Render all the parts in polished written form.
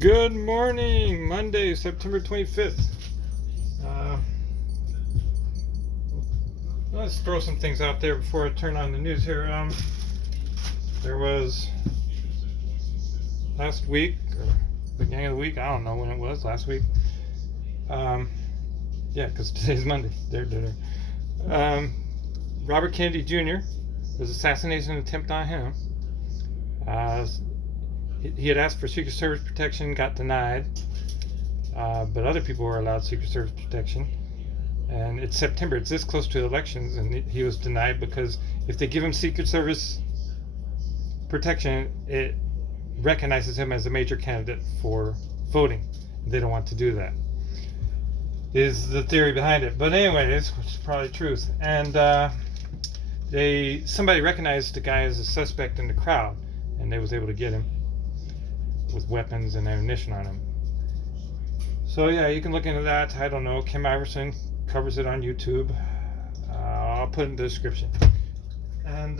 Good morning, Monday, September 25th. Let's throw some things out there before I turn on the news here. There was last week, or beginning of the week, I don't know when it was, last week. Yeah, because today's Monday. Robert Kennedy Jr., there's an assassination attempt on him. He had asked for Secret Service protection, got denied, but other people were allowed Secret Service protection. And it's September, it's this close to elections, and he was denied because if they give him Secret Service protection, it recognizes him as a major candidate for voting. They don't want to do that, is the theory behind it. But anyway, it's probably truth. And somebody recognized the guy as a suspect in the crowd, and they was able to get him with weapons and ammunition on him. So yeah, you can look into that. I don't know. Kim Iverson covers it on YouTube. I'll put it in the description. And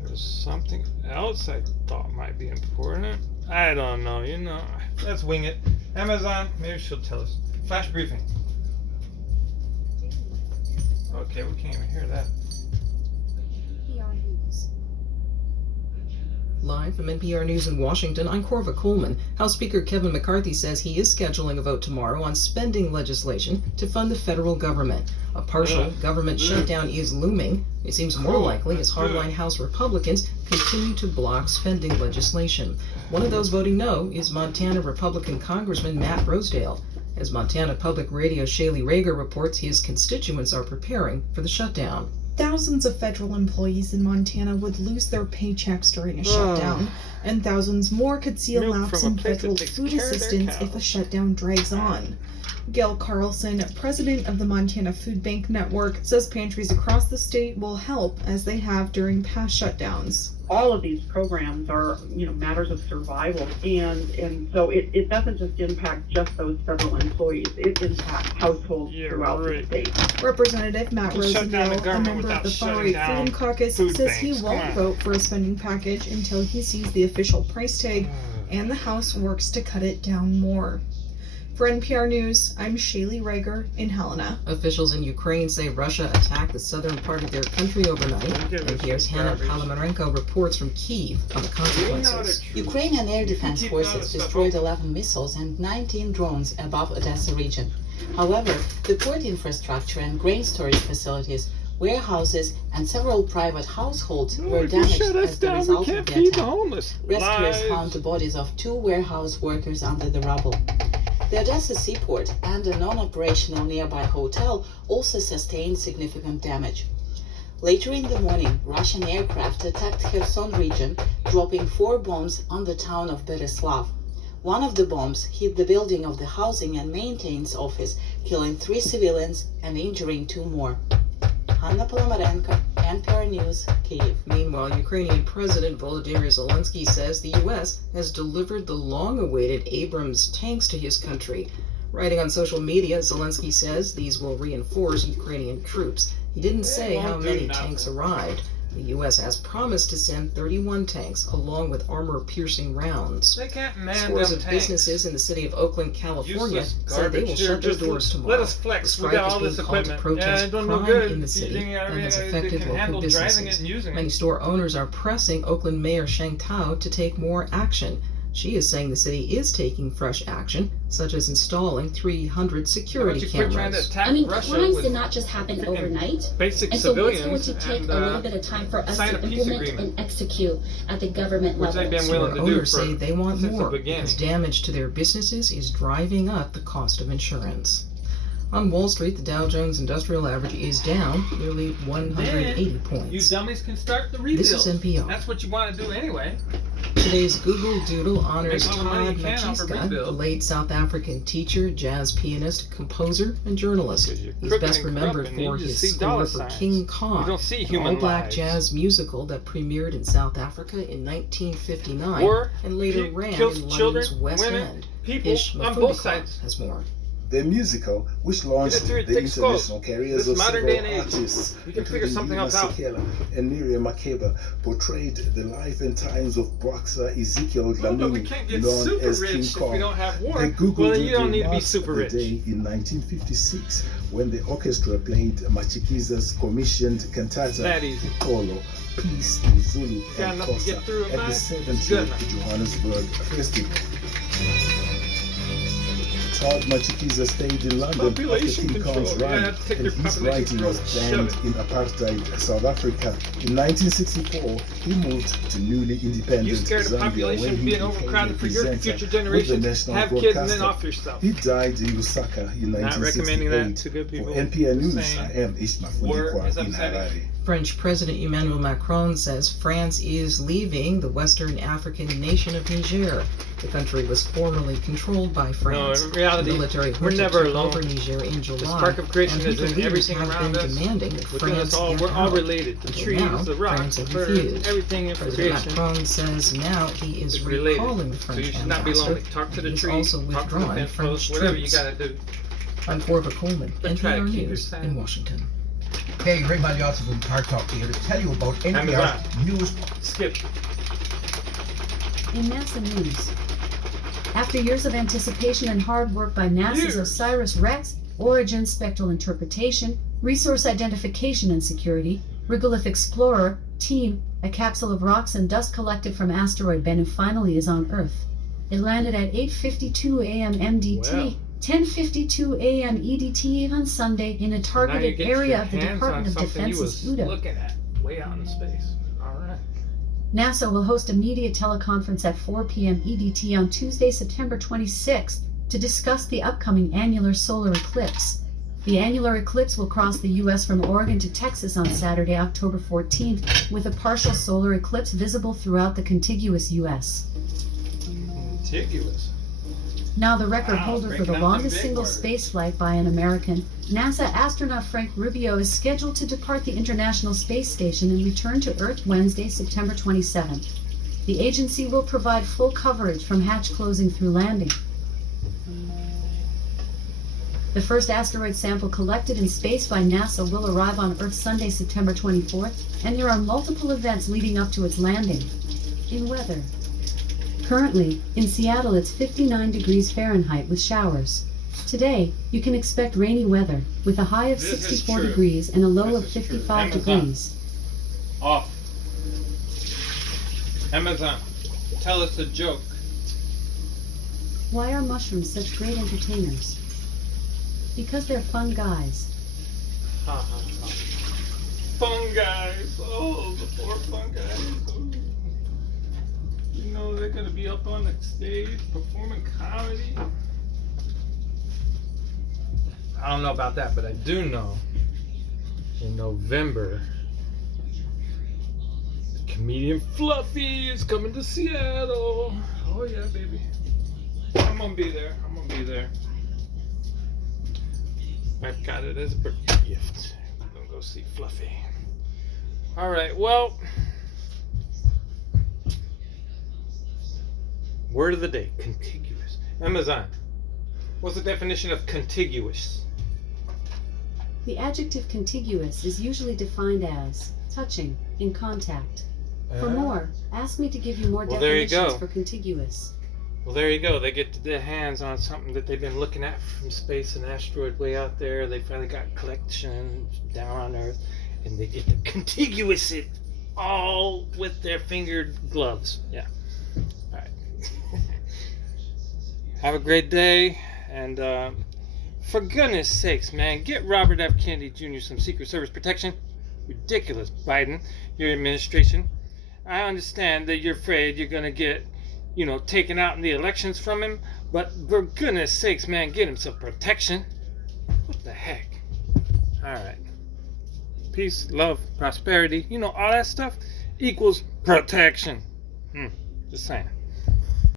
there's something else I thought might be important. I don't know. Let's wing it. Amazon, maybe she'll tell us. Flash briefing. Okay, we can't even hear that. Live from NPR News in Washington, I'm Corva Coleman. House Speaker Kevin McCarthy says he is scheduling a vote tomorrow on spending legislation to fund the federal government. A partial government shutdown is looming. It seems more likely as hardline House Republicans continue to block spending legislation. One of those voting no is Montana Republican Congressman Matt Rosedale. As Montana Public Radio's Shaylee Rager reports, his constituents are preparing for the shutdown. Thousands of federal employees in Montana would lose their paychecks during a shutdown, and thousands more could see a lapse in federal food assistance if a shutdown drags on. Gail Carlson, president of the Montana Food Bank Network, says pantries across the state will help as they have during past shutdowns. All of these programs are, matters of survival, and so it doesn't just impact just those federal employees, it impacts households throughout the state. Representative Matt Rosedale, a member of the Far-Right Freedom Caucus, says he won't vote for a spending package until he sees the official price tag and the House works to cut it down more. For NPR News, I'm Shaylee Rager in Helena. Officials in Ukraine say Russia attacked the southern part of their country overnight. NPR's Hannah Palamarenko reports from Kyiv on the consequences. Ukrainian air defense forces destroyed 11 missiles and 19 drones above Odessa region. However, the port infrastructure and grain storage facilities, warehouses, and several private households were damaged as the result of the attack. Rescuers found the bodies of 2 warehouse workers under the rubble. The Odessa seaport and a non-operational nearby hotel also sustained significant damage. Later in the morning, Russian aircraft attacked Kherson region, dropping 4 bombs on the town of Bereslav. One of the bombs hit the building of the Housing and Maintenance Office, killing 3 civilians and injuring 2 more. Hannah Palamarenko, NPR News, Kyiv. Meanwhile, Ukrainian President Volodymyr Zelensky says the U.S. has delivered the long-awaited Abrams tanks to his country. Writing on social media, Zelensky says these will reinforce Ukrainian troops. He didn't say how many tanks arrived. The U.S. has promised to send 31 tanks, along with armor-piercing rounds. They can't man Scores of tanks. Businesses in the city of Oakland, California, said they will shut their doors tomorrow. Let us flex. The We strike got all is this being called to equipment. protest Don't know crime good. in the city and has affected local businesses. Many Many store owners are pressing Oakland Mayor Sheng Tao to take more action. She is saying the city is taking fresh action, such as installing 300 security cameras. Crimes did not just happen overnight. Basic And so it's civilians going to take and, a little bit of time for us sign to a peace implement agreement. and execute at the government Which level. they've been willing Store to do owners say they want since the more beginning. because damage to their businesses is driving up the cost of insurance. On Wall Street, the Dow Jones Industrial Average is down nearly 180 points. You dummies can start the rebuild. This is NPR. That's what you want to do anyway. Today's Google Doodle honors Make all the money Todd you can off a Machiska, rebuild. the late South African teacher, jazz pianist, composer, and journalist. Because you're He's crooked best and remembered corrupt and you for just his see dollar score for signs. King You Kong, don't see an human all-black lives. jazz musical that premiered in South Africa in 1959 War and later ran kills in children, London's West women, End. people Ish on both Mafudikar sides. has more. Their musical, which launched the international careers of several artists, including Yuma Sekela and Miriam Makeba, portrayed the life and times of boxer Ezekiel Dlamini, known as King Kong. The Google Doodle marks the day in 1956 when the orchestra played Machikiza's commissioned cantata Polo, Peace in Zulu and Xhosa at the 70th Johannesburg Festival. Todd Machikiza stayed in London after King Kong's run, and his writing was banned in apartheid South Africa. In 1964, he moved to newly independent Zambia, where he became a presenter with the national broadcaster. He died in Lusaka in 1968. For NPR News, I am Ishmael Fundikwa in Harare. French President Emmanuel Macron says France is leaving the Western African nation of Niger. The country was formerly controlled by France. No, in reality, the military we're never alone. over Niger in July. The spark of creation is in everything have around been us. demanding that France get We're all out. related. The Until trees, now, the rocks, France the has birds, refused. everything in President creation. Macron says now he is related. recalling the So French you should not be ambassador. lonely. Talk to the He is trees, also talk to the withdrawing fence French posts, whatever you troops. gotta do. I'm Corva Coleman, But try to NPR keep your News sanity. in Washington. Hey, Ray Magliotti from Car Talk here to tell you about NPR News. Skip. In NASA news, after years of anticipation and hard work by NASA's OSIRIS-REx, Origin Spectral Interpretation, Resource Identification and Security, Regolith Explorer team, a capsule of rocks and dust collected from asteroid Bennu finally is on Earth. It landed at 8:52 a.m. MDT, 10:52 a.m. EDT on Sunday in a targeted area of the Department of Defense's Udo. Looking at way out in space. All right. NASA will host a media teleconference at 4 p.m. EDT on Tuesday, September 26th, to discuss the upcoming annular solar eclipse. The annular eclipse will cross the U.S. from Oregon to Texas on Saturday, October 14th, with a partial solar eclipse visible throughout the contiguous U.S. Contiguous. Now the record Wow, holder for breaking the out them longest big single words. spaceflight by an American, NASA astronaut Frank Rubio, is scheduled to depart the International Space Station and return to Earth Wednesday, September 27th. The agency will provide full coverage from hatch closing through landing. The first asteroid sample collected in space by NASA will arrive on Earth Sunday, September 24th, and there are multiple events leading up to its landing. In weather. Currently, in Seattle it's 59 degrees Fahrenheit with showers. Today, you can expect rainy weather, with a high of This is 64 true. degrees and a low This of is true. 55 Amazon. degrees. Off. Amazon, tell us a joke. Why are mushrooms such great entertainers? Because they're fun guys. Ha ha ha. Fun guys. Oh, the poor fun guys. Oh. You know they're gonna be up on the stage performing comedy. I don't know about that, but I do know in November, comedian Fluffy is coming to Seattle. Oh yeah, baby. I'm gonna be there. I'm gonna be there. I've got it as a birthday gift. I'm gonna go see Fluffy. Alright, well. Word of the day, contiguous. Amazon. What's the definition of contiguous? The adjective contiguous is usually defined as touching, in contact. For more, ask me to give you more Well, there you definitions go. for contiguous. Well, there you go. They get their hands on something that they've been looking at from space, an asteroid way out there. They finally got collection down on Earth, and they get to contiguous it all with their fingered gloves. Yeah. All right. Have a great day, and for goodness sakes, man, get Robert F. Kennedy Jr. some Secret Service protection. Ridiculous, Biden, your administration. I understand that you're afraid you're gonna get, taken out in the elections from him, but for goodness sakes, man, get him some protection. What the heck? Alright. Peace, love, prosperity, all that stuff equals protection. Just saying.